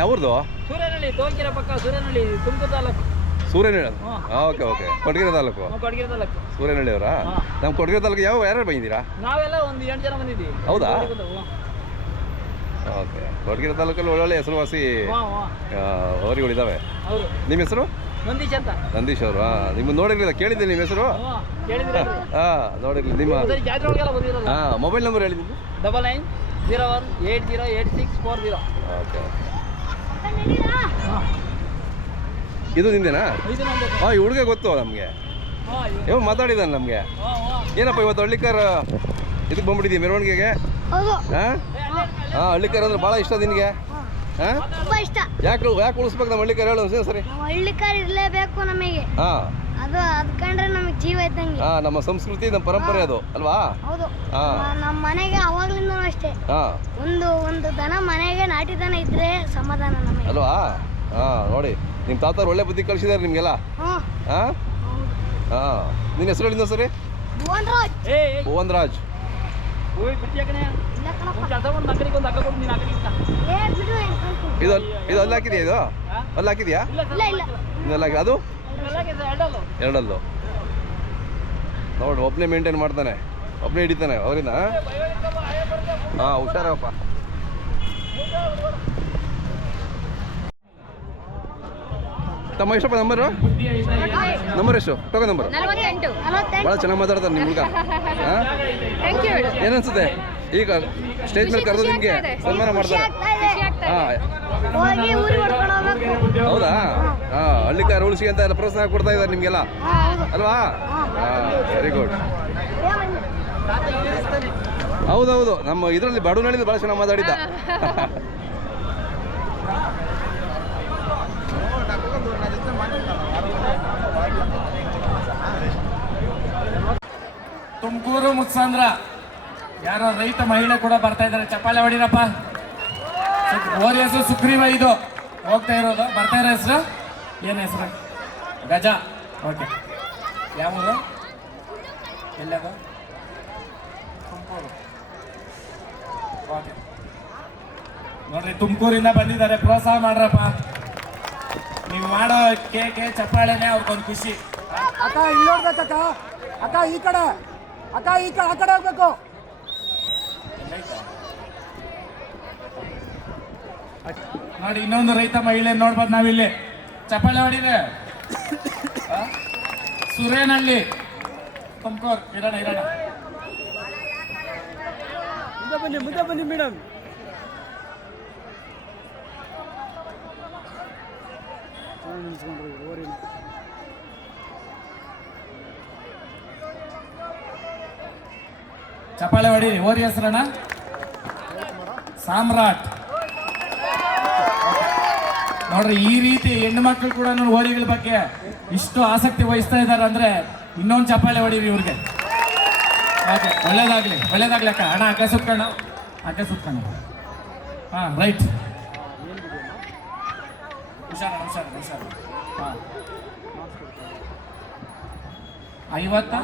ಯಾವ್ದು ಸೂರ್ಯನಹಳ್ಳಿ ತೋಕಿರ ಪಕ್ಕ Suryanahalli Tumakuru taluk. Suryanahalli okay okay. Kodagiri taluk? Kodagiri taluk. Suryanahalli ಅವರಾ. ನಮ್ಮ ಕೊಡಗಿರಿ ತಾಲೂಕು ಯಾವ ಯಾರು ಬಂದಿದ್ದೀರಾ? ನಾವೆಲ್ಲ ಒಂದು ಎಂಟು ಜನ ಬಂದಿದ್ದೀವಿ. ಹೌದಾ? ಓಕೆ. ಕೊಡಗಿರಿ ತಾಲೂಕಲ್ಲಿ ಒಳ್ಳೊಳ್ಳೆ ಹೆಸರುವಾಸಿ ಅವರಿಗಳಿದ್ದಾವೆ ಅವರು ನಿಮ್ಮ ಹೆಸರು? ನಂದೀಶ್ ಅಂತ. ನಂದೀಶ್ ಅವರು ನಿಮ್ಮ ನೋಡಿರಲಿಲ್ಲ ಕೇಳಿದ್ದೆ ನಿಮ್ಮ ಹೆಸರು. ಹಾ ನೋಡಿರಲಿ. ನಿಮ್ಮ ಹಾಂ ಮೊಬೈಲ್ ನಂಬರ್ ಹೇಳಿದ್ದೀನಿ double nine zero one eight zero eight six four zero. Okay. ಇದು ನಿಂದೇನಾ? ಹಾಂ ಈ ಹುಡುಗ ಗೊತ್ತು ನಮಗೆ. ಹಾ ಮಾತಾಡಿದಾನೆ ನಮಗೆ. ಏನಪ್ಪ ಇವತ್ತು ಹಳ್ಳಿಕಾರ ಇದಕ್ಕೆ ಬಂದ್ಬಿಟ್ಟಿದ್ದೀವಿ ಮೆರವಣಿಗೆಗೆ? ಹಾ? ಹಾಂ ಹಳ್ಳಿಕರ್ ಅಂದ್ರೆ ಭಾಳ ಇಷ್ಟ ನಿನಗೆ? ಹಾಂ? ತುಂಬಾ ಇಷ್ಟ. ಯಾಕೆ ಯಾಕೆ ಉಳಿಸ್ಬೇಕು ನಮ್ಮ ಹಳ್ಳಿಕರ್ ಹೇಳು ಸರಿ ನಾವು ಹಳ್ಳಿಕಾರ ಇರ್ಲೇಬೇಕು ನಮಗೆ. ಹಾಂ. ಅದು ಅದ್ ಕಂಡ್ರೆ ನಮಗೆ ಜೀವ ಇದ್ದಂಗೆ. ಹಾಂ ನಮ್ಮ ಸಂಸ್ಕೃತಿ ನಮ್ಮ ಪರಂಪರೆ ಅದು ಅಲ್ವಾ? ಹೌದು. ಹಾ. ನಮ್ಮ ಮನೆಗೆ ಅವಾಗ್ಲಿಂದ ಅಷ್ಟೇ. ಹಾಂ. ಒಂದು ಒಂದು ದನ ಮನೆಗೆ ನಾಟಿ ದನ ಇದ್ರೆ ಸಮಾಧಾನ ನಮಗೆ. ಅಲ್ವಾ? ಹಾಂ ನೋಡಿ. ನಿಮ್ಮ ತಾತವ್ರು ಒಳ್ಳೆ ಬುದ್ಧಿ ಕಳಿಸಿದಾರೆ ನಿಮಗೆಲ್ಲ. ಹ್ಞೂ ಹಾಂ? ಹಾಂ. ನಿನ್ನ ಹೆಸರು ಹೇಳಿದ್ನ ಸರಿ? ಭುವನ್ ರಾಜ್ ಏನ್ ಕಲ್ತು ಇದು ಇದು ಅಲ್ಲಿ ಹಾಕಿದೆಯಾ ಇದು? ಅಲ್ಲಿ ಹಾಕಿದೆಯಾ? ಇಲ್ಲ ಇಲ್ಲ ಇಲ್ಲ. ಇದೆಲ್ಲ ಹಾಕಿ ಅದು? ಎರಡಲ್ಲ. ನೋಡಿ ಒಬ್ಬನೇ ಮೇಂಟೈನ್ ಮಾಡ್ತಾನೆ. ಒಬ್ಬನೇ ಹಿಡಿತಾನೆ ಅವರಿಂದ ಹಾಂ ಹುಷಾರಪ್ಪ. ತಮ್ಮ ಎಷ್ಟಪ್ಪ ನಂಬರು? ನಂಬರ್ ಎಷ್ಟು ಟೋಕ ನಂಬರ್. ಭಾಳ ಚೆನ್ನಾಗಿ ಮಾತಾಡ್ತಾನೆ ನಿಮ್ಮ ಹುಡುಗ. ಏನನ್ಸುತ್ತೆ? ಈಗ ಸ್ಟೇಜ್ ಮೇಲೆ ಕರೆದು ನಿಮಗೆ ಸನ್ಮಾನ ಮಾಡ್ತಾರೆ. ಹೋಗಿ ಊರಿಗೆ ಹೊಡ್ಕೊಂಡು ಹೋಗ್ಬೇಕು. ಹೌದಾ? ಹಾಂ ಹಳ್ಳಿಕಾರ ಉಳಿಸಿ ಅಂತ ಎಲ್ಲ ಪ್ರೋತ್ಸಾಹ ಕೊಡ್ತಾ ಇದ್ದಾರೆ ನಿಮಗೆಲ್ಲ? ಅಲ್ವಾ? ವೆರಿ ಗುಡ್ ಹೌದೌದು ನಮ್ಮ ಇದರಲ್ಲಿ ಬಡವನಳ್ಳಿದ ಭಾಳ ಚೆನ್ನಾಗಿ ಮಾತಾಡಿದ್ದ. ತುಮಕೂರು ಮುತ್ಸಾಂದ್ರ ಯಾರೋ ರೈತ ಮಹಿಳೆ ಕೂಡ ಬರ್ತಾ ಇದ್ದಾರೆ. ಚಪ್ಪಾಳೆ ಹೊಡಿರಪ್ಪ. ಓರಿ ಹೆಸರು ಸುಗ್ರೀವ ಇದು. ಹೋಗ್ತಾ ಇರೋದು ಬರ್ತಾ ಇರೋ ಹೆಸರು? ಏನು ಹೆಸರು? ಗಜ. ಓಕೆ ಯಾವುದು? ಎಲ್ಲದು? ತುಮಕೂರು. ಓಕೆ ನೋಡ್ರಿ ತುಮಕೂರಿಂದ ಬಂದಿದ್ದಾರೆ. ಪ್ರೋತ್ಸಾಹ ಮಾಡ್ರಪ್ಪ. ನೀವು ಮಾಡೋ ಕೇಕೆ ಚಪ್ಪಾಳೆನೆ ಅವ್ರಿಗೊಂದು ಖುಷಿ. ಅಕ್ಕ ಇಲ್ಲಿ ನೋಡ್ಬೇಕಕ್ಕ ಅಕ್ಕ. ಈ ಕಡೆ. ಅಕ್ಕ ಈ ಕಡೆ ಆ ಕಡೆ ಹೋಗ್ಬೇಕು. ನೋಡಿ ಇನ್ನೊಂದು ರೈತ ಮಹಿಳೆ ನೋಡ್ಬೋದು ನಾವಿಲ್ಲಿ. ಚಪ್ಪಾಳೆ ಹೊಡಿದೆ? ಸುರೇನಹಳ್ಳಿ ತುಮಕೂರು. ಇರೋಣ ಇರೋಣ. ಮುಂದೆ ಬನ್ನಿ ಮುಂದೆ ಬನ್ನಿ ಮೇಡಮ್. ಚಪ್ಪಾಳೆ ಹೊಡೀರಿ ಓರಿ ಹೆಸರಣ್ಣ. ಸಾಮ್ರಾಟ್. ನೋಡ್ರಿ, ಈ ರೀತಿ ಹೆಣ್ಣು ಮಕ್ಕಳು ಕೂಡ ಹೋರಿಗಳ ಬಗ್ಗೆ ಇಷ್ಟು ಆಸಕ್ತಿ ವಹಿಸ್ತಾ ಇದ್ದಾರೆ ಅಂದ್ರೆ ಇನ್ನೊಂದು ಚಪ್ಪಾಳೆ ಹೊಡೀರಿ ಇವ್ರಿಗೆ. ಒಳ್ಳೇದಾಗ್ಲಿ ಒಳ್ಳೇದಾಗ್ಲಿ ಅಕ್ಕ. ಅಣ್ಣ, ಅಕ್ಕ ಸುತ್ಕೊಂಡು ಅಕ್ಕ ಸುತ್ಕೊಂಡು ಹಾ ರೈಟ್ ಹುಷಾರ ಹುಷಾರ ಹುಷಾರ ಐವತ್ತ?